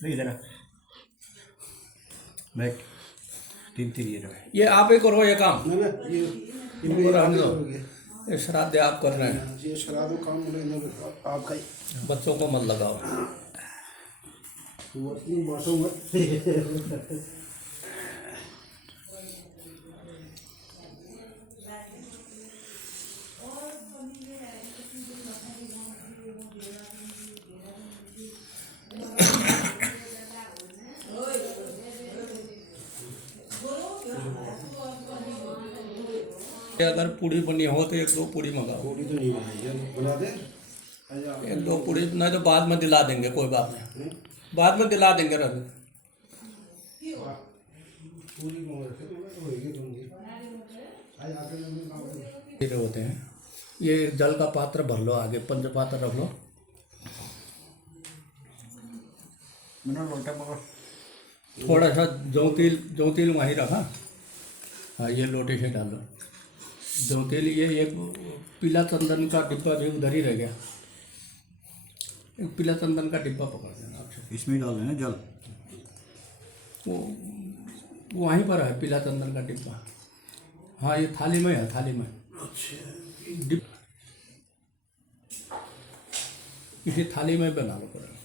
नहीं इधर बैठ 3 ये रहे। ये आप ही करो ये काम। ना ये इनको रहने दो। ये श्राद्ध आप कर रहे हैं, ये शराब काम आपका ही बच्चों को मत लगाओ। वो इतनी बातों में अगर पूड़ी बनी हो तो 1-2 पूड़ी मंगाओ। पूरी तो नहीं बनाई है, बना दे। 1-2 पूड़ी नहीं तो बाद में दिला देंगे, कोई बात नहीं, बाद में दिला देंगे। रख पूरी होगी दूंगी। आज आके फिर होते हैं। ये जल का पात्र भर लो, आगे पंच पात्र रख लो। मैंने लोटा पकड़ थोड़ा सा जौ तिल वहीं रखा। हाँ, ये लोटे से डालो जौ तिल। ये एक पीला चंदन का डिब्बा भी उधर ही रह गया। एक पीला चंदन का डिब्बा पकड़ देना आपसे। इसमें डाल देना जल। वो वहीं पर है पीला चंदन का डिब्बा। हाँ, ये थाली में है, थाली में। इसी थाली में बना लो पड़ेगा।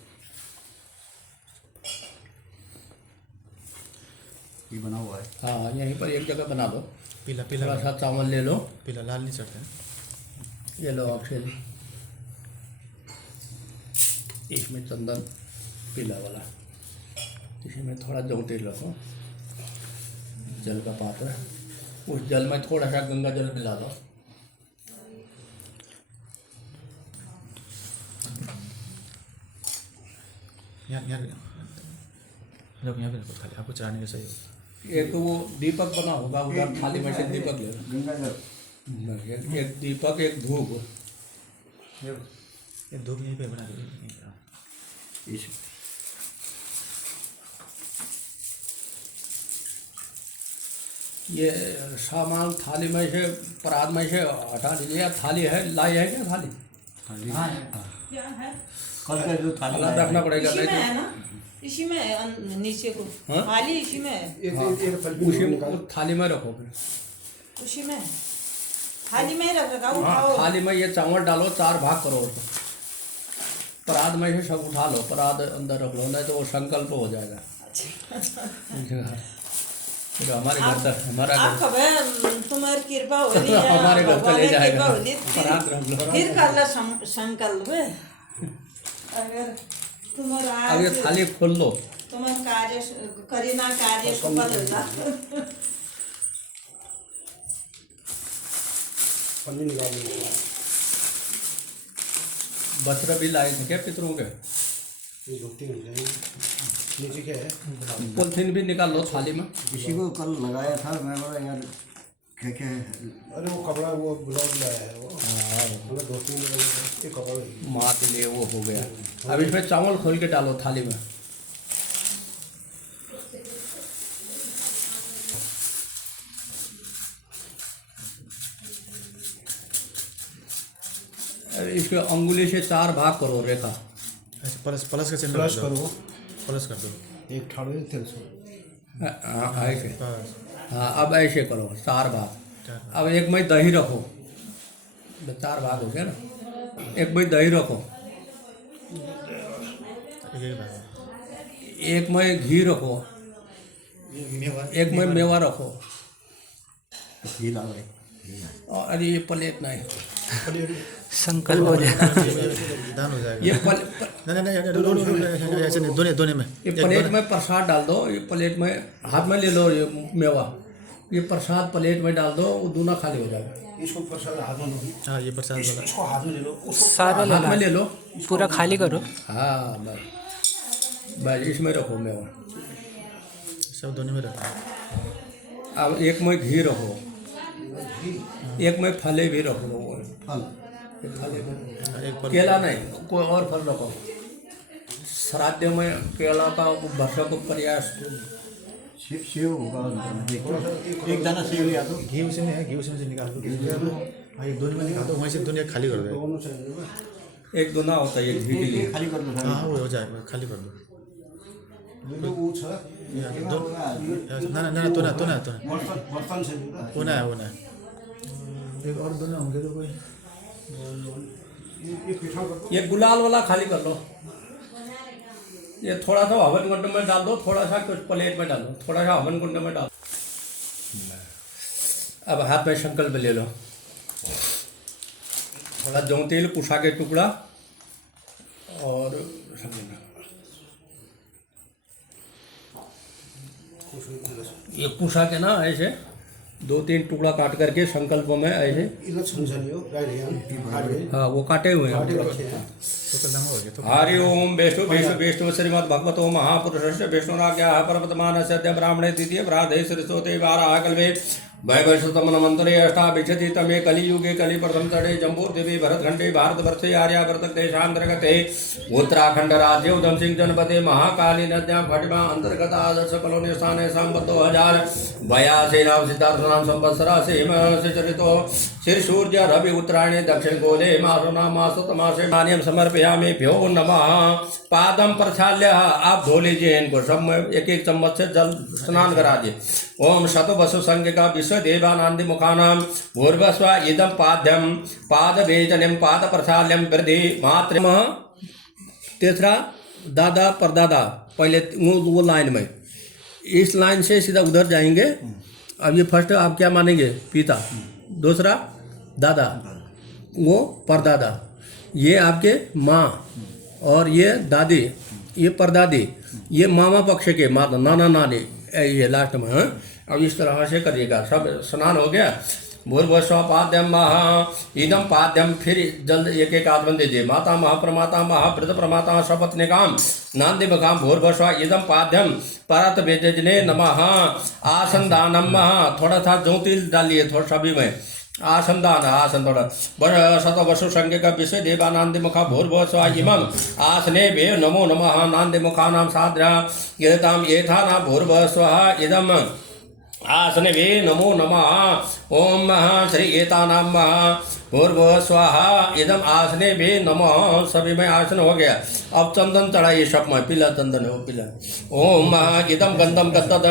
ये बना हुआ है। हाँ, यहीं पर एक जगह बना दो। पीला थोड़ा सा चावल ले लो। पीला लाल नहीं चढ़ता है। ये लो आपसे, इसमें चंदन पीला वाला, इसमें थोड़ा जौ तेल रखो। जल का पात्र, उस जल में थोड़ा सा गंगा जल मिला दो। यहाँ लोग यहाँ पे रखो खाली, आपको चढ़ाने का सही होगा। एक तो वो दीपक बना होगा उधर थाली में से दीपक ले लो। गंगा जल। एक दीपक, एक धूप। ये धूप यहीं पे बना दीजिए। इस ये सामान थाली में से, परात में से हटा दीजिए। या थाली है, लाई है क्या थाली? हाँ कल का जो थाली अलग रखना पड़ेगा, इसी नहीं में है तो ना, इसी में है नीचे को। हाँ? थाली इसी में है, एक फल भी उसी निकाल। में थाली में रखो फिर। उसी में है। थाली में ही रख रखा हाँ, उठाओ। थाली में ये चावल डालो, 4 भाग करो उसको। परात में से सब उठा लो, परात अंदर रख लो, नहीं तो वो संकल्प हो जाएगा। फिर हमारे घर तक, हमारा आप घर खबर तुम्हारी कृपा हो रही है, हमारे घर भगवान चले की जाएगा। कृपा हो रही, परात रख लो। फिर कर लो संकल्प। अगर तुम्हारा अब ये आज थाली खोल लो। तुम्हारा कार्य करीना कार्य सफल होगा। पन्नी निकाल लो। वस्त्र भी लाए थे क्या पितरों के? ये धोती मिल जाएगी। नीचे क्या है? पॉलिथीन भी निकाल लो थाली में। किसी को कल लगाया था, मैं बोला यार क्या क्या है। अरे वो कपड़ा, वो ब्लाउज लाया है वो। मतलब धोती में ये कपड़ा है। माँ के लिए वो हो गया। अब इसमें चावल खोल के डालो थाली में। अब इसके अंगुली से 4 भाग करो रेखा। ऐसे प्लस प्लस का चिन्ह प्लस कर दो। करो। प्लस कर दो। एक ठाड़ो 300। हाँ, ऐसे। बस हाँ, अब ऐसे करो 4 भाग। 4 अब एक में दही रखो। 4 भाग हो गया ना। एक में दही रखो, एक बार एक में घी रखो, एक में मेवा रखो। घी डाल रहे। और अरे ये प्लेट नहीं, संकल्प हो जाए। दान हो जाएगा। ये नहीं ऐसे नहीं, दोनों में ये प्लेट में प्रसाद डाल दो। ये प्लेट में हाथ में ले लो ये मेवा। ये प्रसाद प्लेट में डाल दो, वो दूना खाली हो जाएगा। इसको प्रसाद हाथ में लो। हाँ, ये प्रसाद वाला इसको हाथ में ले लो। उसको सारा हाथ में ले लो। पूरा खाली करो। हाँ, बस इसमें रखो मेवा। सब दोनों में रखा है। अब एक में घी रखो, एक में फले भी रखो। फल फले में एक पर केला नहीं, कोई और फल रखो। श्राद्ध में केला का भरसक प्रयास। सेव होगा। एक दाना सेव लिया तो घी उसी में है, घी उसी में से निकाल दो। हाँ, एक दोनों में निकाल दो, वहीं से दोनों खाली कर दो। दोनों चाहिए ना। एक दोना होता है ये घी के लिए। खाली कर दो। हाँ, वो हो जाएगा, खाली कर दो। जुलू ऊ छ ना तो ना बर्तन से वो ना एक और दोनों होंगे तो कोई ये पिठा कर दो। ये गुलाल वाला खाली कर लो। ये थोड़ा सा हवन कुंड में डाल दो, थोड़ा सा कुछ प्लेट में डालो, थोड़ा सा हवन कुंड में डालो। अब हाथ में संकल्प ले लो। थोड़ा जौ तेल, कुशा के टुकड़ा और ये कुशा के ना ऐसे 2-3 टुकड़ा काट करके संकल्प में ऐसे, इलेक्शन चलियो राइट। हाँ वो काटे हुए हैं। तो कल हो गया तो हरि ओम वैष्णु वैष्णु वैष्णु श्रीमद् भगवतो महापुरुषस्य विष्णुराज्ञा परमतमानस्य अद्य ब्राह्मणे द्वितीय प्रार्धे श्रीसोते वाराः कल्पे वैवस्वतम नमन्तरे अष्टाविंशति तमे कलियुगे कलि प्रथम चढ़े जम्बूर्दिवे भरतखण्डे भारतवर्षे आर्यावर्तक देशान्तर्गते उत्तराखण्ड राज्ये उधम सिंह जनपदे महाकाली नद्यां फटिमा अंतर्गत आदर्श कॉलोनी स्थाने संवत 2082 नाम सिद्धार्थनाम संवत्सरा से चरितो श्री सूर्य रवि उत्तरायणे दक्षिण गोले मासो नाम मासोतमासे नान्यम समर्पयामि भ्यो नमः। पादम प्रक्षाल्य आप धो लीजिए इनको सब में 1-1 चम्मच से जल स्नान करा दिए। ओम शतो वसु संज्ञ का विश्व देवानंदी मुखानाम भूर्भस्व इदम पाद्यम पाद वेचनम पाद प्रक्षाल्यम वृद्धि मात्र। तीसरा दादा परदादा, पहले वो लाइन में, इस लाइन से सीधा उधर जाएंगे। अब ये फर्स्ट आप क्या मानेंगे? पिता, दूसरा दादा, वो परदादा, ये आपके माँ और ये दादी, ये परदादी, ये मामा पक्ष के माता नाना नानी, ये लास्ट में। हाँ? अब इस तरह से करिएगा। सब स्नान हो गया। भूर्भस्व पाद्यम महा इदम पाद्यम, फिर जल्द 1-1 आत्मन दीजिए। माता महा प्रमाता महा वृद्ध प्रमाता सपत्नी काम नांदी मकाम भूर्भस्व इदम पाद्यम परत वेजने नमः। आसन दानम महा, थोड़ा सा ज्योतिल डालिए थोड़ा सभी में। आसन दान, आसन थोड़ा शत वसु संज्ञ का विषय देवानंद मुखा भूर्भस्व इमम आसने वे नमो नमः। नांदी मुखा नाम साद्रा येताम येथा ना भूर्भस्व इदम आसने वे नमो नमः। ओम श्री एतानाम भूर्भुवः स्वाहा इदम आसने वे नमः। सभी में आसन हो गया। अब चंदन चढ़ाइए सब में, पीला चंदन हो पीला। ओम इदम गंधम गंधद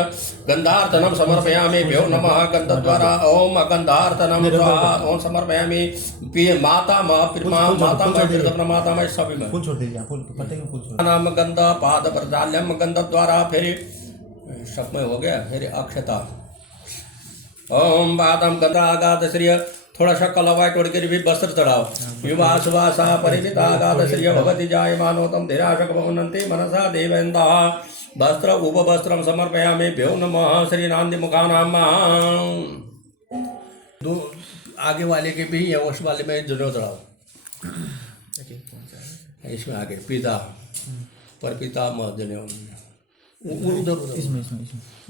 गंधार्तनम समर्पयामि भ्यो नमः। गंध द्वारा ओम गंधार्तनम स्वाहा ओम समर्पयामि। माता माता माता में सभी में फूल छोड़ दीजिए, फूल पत्ते के फूल छोड़। नाम गंध पाद प्रजाल्यम गंध द्वारा, फिर सब में हो गया। फिर अक्षता ओम पादम गंधागात श्रिय, थोड़ा सा कलवा तोड़ कर भी वस्त्र चढ़ाओ। युवा सुवासा परिमितागात श्रिय भगति जायमानोतम धीराशक भवनन्ति मनसा देवेन्द्र। वस्त्र उपवस्त्रम समर्पयामि भ्यो नमः। श्री नांदी मुखानाम। दो आगे वाले के भी या उस वाले में जरूर चढ़ाओ। इसमें आगे पिता पर पिता जने उधर इसमें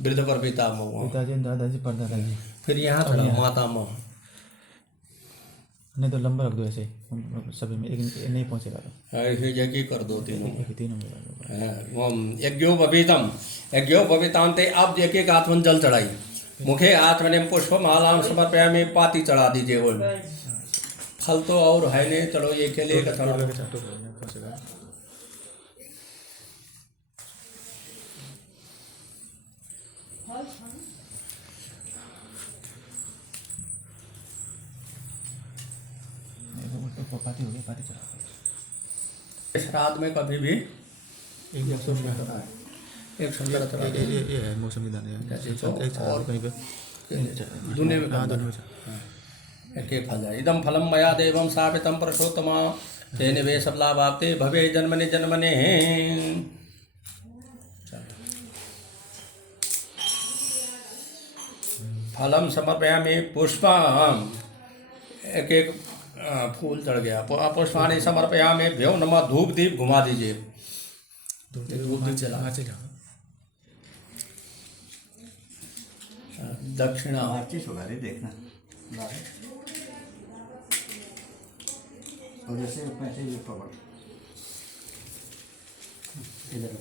वृद्ध पर पिता पिताजी दादाजी परदादाजी। फिर यहाँ चढ़ाओ माता माँ। नहीं तो लंबा रख दो ऐसे सभी में, एक नहीं पहुँचेगा तो ऐसे जगह कर दो तीनों। तीनों में यज्ञोपवीतम यज्ञोपवीतांते। अब 1-1 आत्मन जल चढ़ाई। मुखे आत्मने पुष्प माला समर्पयामि, पाती चढ़ा दीजिए। वो फल तो और है नहीं, चलो ये के लिए चढ़ा। पाती हो गई, पाती चढ़ा। श्राद्ध में कभी भी एक संतरा चढ़ा दो। ये है मौसमी दाने, और कहीं पे दुनिया में हाँ दोनों में एक फल है। इदम फलम मया देवम सापितम पुरुषोत्तमा तेन वे सब लाभाप्ते भवे जन्मने जन्मने। फलम समर्पयामि पुष्पम, 1-1 फूल चढ़ गया। पुष्पाणि समर्पयामि भ्यो नमः। धूप दीप घुमा दीजिए। धूप दीप चला दक्षिणा आरती होगा रे, देखना और जैसे पैसे ये पकड़ इधर।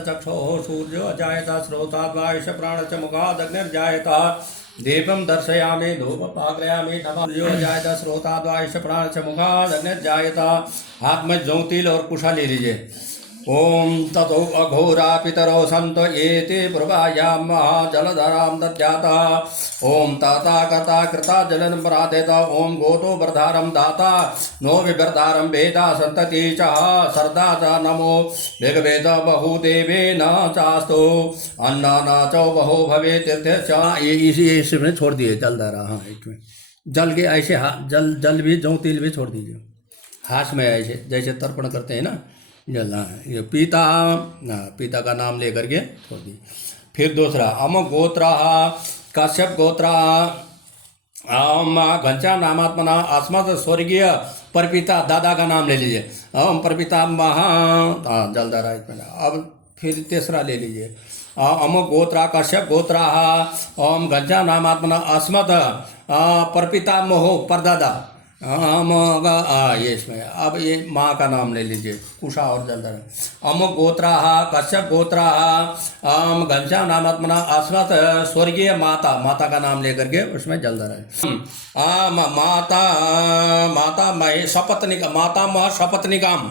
चक्षो सूर्यो जायता श्रोता वायुष प्राण च मुखादग्निर्जायता। दीपम दर्शयामि धूपमाग्रयामि नमः। सूर्यो जायता श्रोता वायुष प्राण च मुखादग्निर्जायता। हाथ में जौ तिल और कुशा ले लीजिए। ओम ततो अघोरा पितरो सन्त एते प्रभायां महाजलधरां दद्याता ओम ताता कथा कृता जलन पराधेत ओम गोतो वरधारं दाता नो विवरधारं वेदा संतति च सरदा च नमो वेगवेद बहुदेवे न चास्तु अन्ना न चौ बहु भवे तीर्थ च। ये इसी इसमें छोड़ दिए जलधारा। हाँ इसमें जल के ऐसे जल भी जौ तिल भी छोड़ दीजिए हाथ में ऐसे जैसे तर्पण करते हैं ना जल। हाँ ये पिता का नाम लेकर के छोड़ दी। फिर दूसरा अम गोत्र कश्यप गोत्र घनश्याम नामात्मना अस्मत् स्वर्गीय परपिता दादा का नाम ले लीजिए। परपिता महा जलधारा इसमें। अब फिर तीसरा ले लीजिए अम गोत्रा कश्यप गोत्रा ओम घनश्याम नामात्मना अस्मत् परपिता मोहो परदादा ये इसमें। अब ये माँ का नाम ले लीजिए कुशा और जलधर। अम गोत्रा कश्यप गोत्रा घनश्याम नामात्मना अस्मत् स्वर्गीय माता का नाम लेकर के उसमें जलधर है। माता महे सपत्निकाम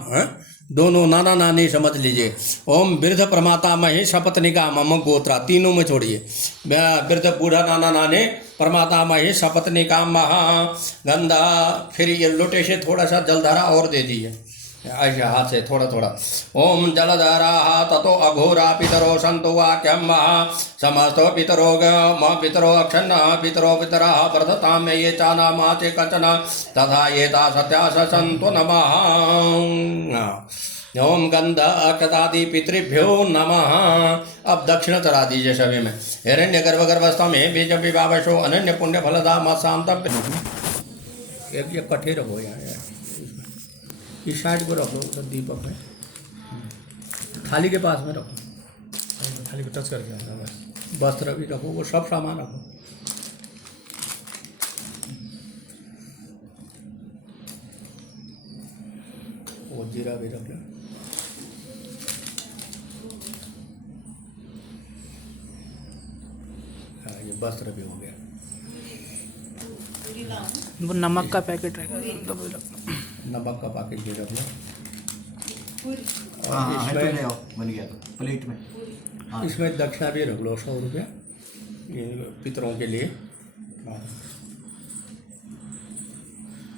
दोनों नाना नानी समझ लीजिए। ओम वृद्ध प्रमाता महे सपत्निकाम अम गोत्रा तीनों में छोड़िए। वृद्ध बूढ़ा नाना नानी प्रमाता महे सपत्निकाम महा गंधा। फिर ये लोटे से थोड़ा सा जलधारा और दे दीजिए ऐसे हाथ से थोड़ा थोड़ा। ओम जलधारा ततो अघोरा पितरो सन्तो वाक्यम महा समस्तो पितरो अक्षन्न पितरो पितरा वर्धता में ये चाना माचे कचन तथा ये ता सत्या सन्तो नमः। ओम गंध अक्षतादि पितृभ्यो नमः। अब दक्षिण चढ़ा दीजिए सभी में। हिरण्य गर्भगर्भस्थ में बीज विभावशो अनन्य पुण्य फलदा मशांतम। एक ये कठे रखो यहाँ इस साइड को रखो उधर दीपक है थाली के पास में रखो। थाली को टच करके वस्त्र भी रखो वो सब सामान रखो। वो जीरा भी रख लो। हाँ ये वस्त्र भी हो गया। वो नमक का पैकेट रहेगा नमक का पैकेट भी रख लो। हाँ ले आओ बन गया तो प्लेट में। इसमें दक्षिणा भी रख लो 100 रुपया ये पितरों के लिए।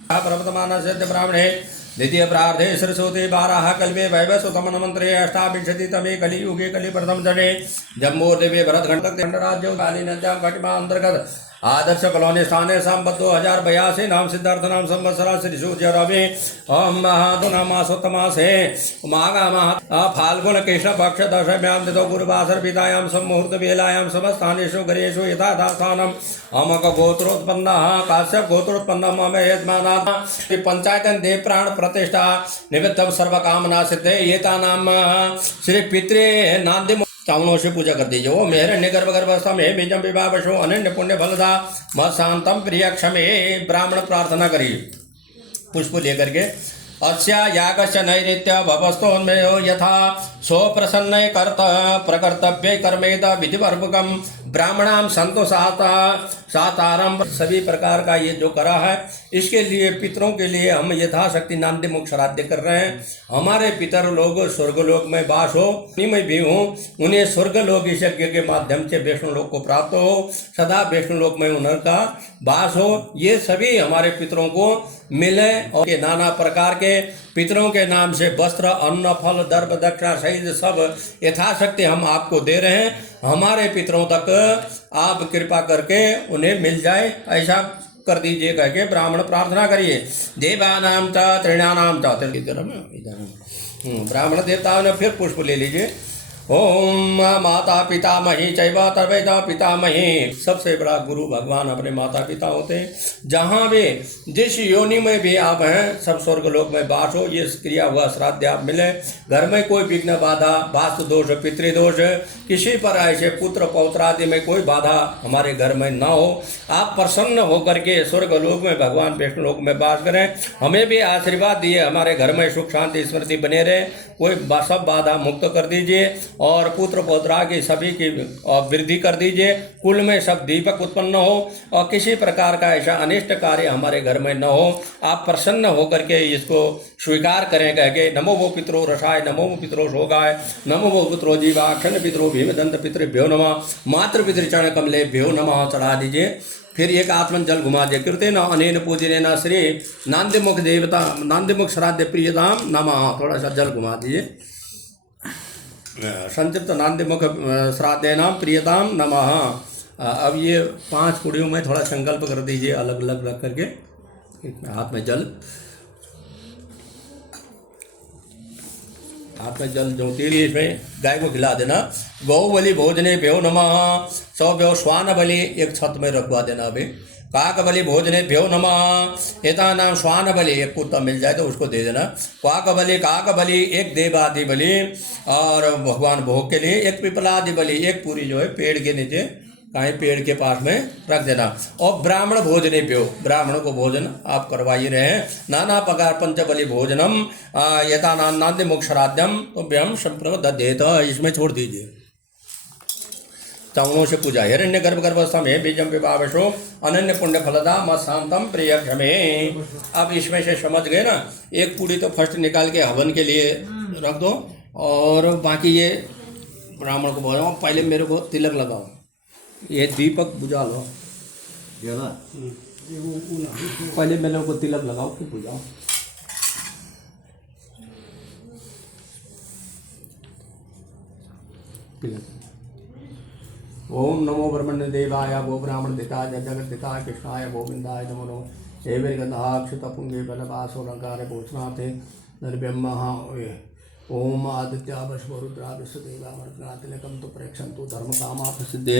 प्रवर्तमान सिद्ध ब्राह्मणे द्वितीय प्रार्थे सरस्वती 12 कल्पे वैभव सुतमन मंत्रे 28 तमे कलियुगे कलि प्रथम जने जम्बो देवे भरत खंड राज्य काली नद्यां घटमा अंतर्गत आदर्श कॉलोनी स्थाने संबत 2082 नाम सिद्धार्थ नाम संवत्सरा श्री सूर्य रवि ओम महाधुनामासोत्तमासे माघा महा फाल्गुन कृष्ण पक्ष दशम्याम दितो गुरुवासर पितायाम सम्मुहूर्त वेलायाम समस्थानेषु गरेषु यथा स्थानम अमक गोत्रोत्पन्नः काश्यप गोत्रोत्पन्नः मम यजमानाः पंचायतन देव प्राण प्रतिष्ठा निमित्तम सर्वकामना सिद्धे एता नाम श्री पितृ नांदि चावलों से पूजा कर दीजिए। ओ मेरे निगर्भ गर्भस्थ में बीजम विभावशो अनन्य पुण्य फलदा म शांतम प्रिय क्षमे। ब्राह्मण प्रार्थना करिए पुष्प लेकर के। अस्या यागस्य नैनित्य भवस्तोन्मेयो यथा सो प्रसन्न कर्त प्रकर्तव्य कर्मेद विधिवर्भुकम ब्राह्मणाम संतो सातारम। सभी प्रकार का ये जो करा है इसके लिए पितरों के लिए हम यथाशक्ति नांदी मुख श्राद्ध कर रहे हैं। हमारे पितर लोग स्वर्गलोक में वास हो मैं भी हूँ उन्हें स्वर्गलोक इस यज्ञ के माध्यम से वैष्णुलोक को प्राप्त हो सदा वैष्णुलोक में उनका वास हो। ये सभी हमारे पितरों को मिले और के नाना प्रकार के पितरों के नाम से वस्त्र अन्न फल दर्भ दक्षिणा सहित सब यथाशक्ति हम आपको दे रहे हैं। हमारे पितरों तक आप कृपा करके उन्हें मिल जाए ऐसा कर दीजिए कह के ब्राह्मण प्रार्थना करिए। देवानाम च त्रिणानाम च इधर ब्राह्मण देवताओं ने फिर पुष्प ले लीजिए। ओम माता पिता मही चैव तर्वैता पिता मही। सबसे बड़ा गुरु भगवान अपने माता पिता होते हैं। जहाँ भी जिस योनि में भी आप हैं सब स्वर्गलोक में वास हो। ये क्रिया हुआ श्राद्ध आप मिले। घर में कोई विघ्न बाधा वास्तु दोष पितृदोष किसी पर ऐसे पुत्र पौत्र आदि में कोई बाधा हमारे घर में न हो। आप प्रसन्न होकर के स्वर्गलोक में भगवान वैष्णुलोक में वास करें। हमें भी आशीर्वाद दिए हमारे घर में सुख शांति स्मृति बने रहे। कोई सब बाधा मुक्त कर दीजिए। और पुत्र पौत्रा की सभी की वृद्धि कर दीजिए। कुल में सब दीपक उत्पन्न हो और किसी प्रकार का ऐसा अनिष्ट कार्य हमारे घर में न हो। आप प्रसन्न होकर के इसको स्वीकार करें कह के नमो वो पितरो रसाय, नमो वो पितरो शोगाय, नमो वो पुत्रो जीवाक्षण पितरो भीमदंत पितृभ्यो नमः, मातृ पितृचरण कमलेभ्यो नमः चढ़ा दीजिए। फिर एक आत्मन जल घुमा दे कृते न अनेन पूजने न श्री नांदिमुख देवता नांदिमुख श्राद्ध प्रियताम नमः, थोड़ा सा जल घुमा दीजिए। संतृप्त नांदिमुख श्राद्धे नाम प्रियताम नमः। अब ये 5 कुड़ियों में थोड़ा संकल्प कर दीजिए अलग अलग रख करके, हाथ में जल, हाथ में जल जो तेली इसमें गाय को खिला देना। गौ बलि भोजने भ्यो नमः, 100 भ्यो श्वान बलि एक छत में रखवा देना। अभी काक बलि भोजने भ्यो नमः, एता नाम श्वान बलि एक कुत्ता मिल जाए तो उसको दे देना। काक बलि एक देवादि बलि और भगवान भोग के लिए, एक पिपलादि बलि एक पूरी जो है पेड़ के नीचे कहीं पेड़ के पास में रख देना। और ब्राह्मण भोजने प्यो, ब्राह्मणों को भोजन आप करवाइए रहे हैं। नाना प्रकार पंचबली भोजनम यथा नान्नाद्य मुख श्राद्धम तो व्यम संप्रद देत, इसमें छोड़ दीजिए। चवणों से पूजा। हिरण्य गर्भ गर्भस्थ में बीजम विभावशो अनन्य पुण्य फलदा मत शांतम प्रिय क्षमे। अब इसमें से समझ गए ना, एक पूरी तो फर्स्ट निकाल के हवन के लिए रख दो और बाकी ये ब्राह्मण को बोलो पहले मेरे को तिलक लगाओ, ये दीपक बुझा लो। पहले मेरे को तिलक लगाओ फिर बुझाओ। ओम नमो ब्रह्मण्य देवाय वो ब्राह्मण दिताय जगत दिताय कृष्णाय गोविंदाय नमो नमः। एवं गंधाक्षत पुंगे बलवासो लंकारे भूषणाते निर्ब्रह्मः। ओम आदित्या वशवरुद्रा विश्वदेवा मर्गनातिलकम तो प्रेक्षन्तु धर्म कामार्थ सिद्धे।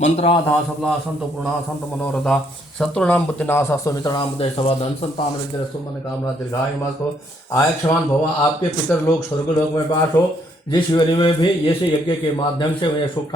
मंत्राधा सफला संतो पूर्णा संत मनोरथा शत्रुनाम बुद्धिनाशस्तु मित्राणाम उदय सवा धन संतान वृद्धिरस्तु मन कामना दीर्घायुमास्तु। आयुष्मान भव, आपके पितर लोग स्वर्ग लोक में वास हो। जिस योनि में भी ये यज्ञ के माध्यम से उन्हें सुख